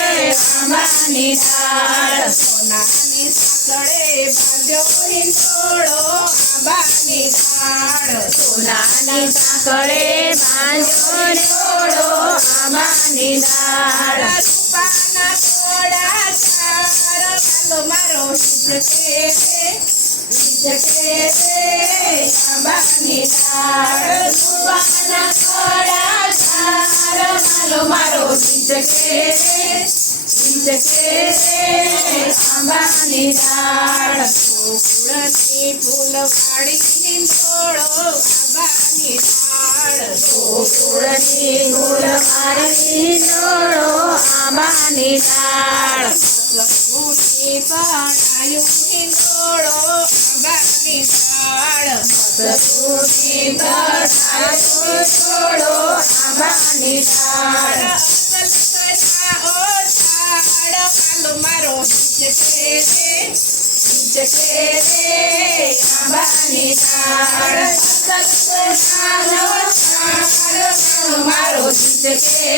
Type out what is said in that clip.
આંબાની ડાળ સોનાની સાંકળે બાંધ્યો હિંડોળો આંબાની ડાળ સોનાની સાંકળે બાંધ્યો હિંડોળો આંબાની ડાળ રૂપાના ઘોડા ચાર ચાલો મારો હિંચકે આંબાની ડાળ રૂપાના ઘોડા ચાર ચાલો મારો હિંચકે આંબાની ડાળ ગોકુળની ફૂલવાડી હિંડોળો આંબાની ડાળ ગોકુળની ફૂલવાડી હિંડોળો આંબાની ડાળ સસુની પાણાયું હિંડોળો આંબાની ડાળ સસુની પાણાયું હિંડોળો આંબાની ડાળ મારો હિંચકે આંબાની ડાળ મારો હિંચકે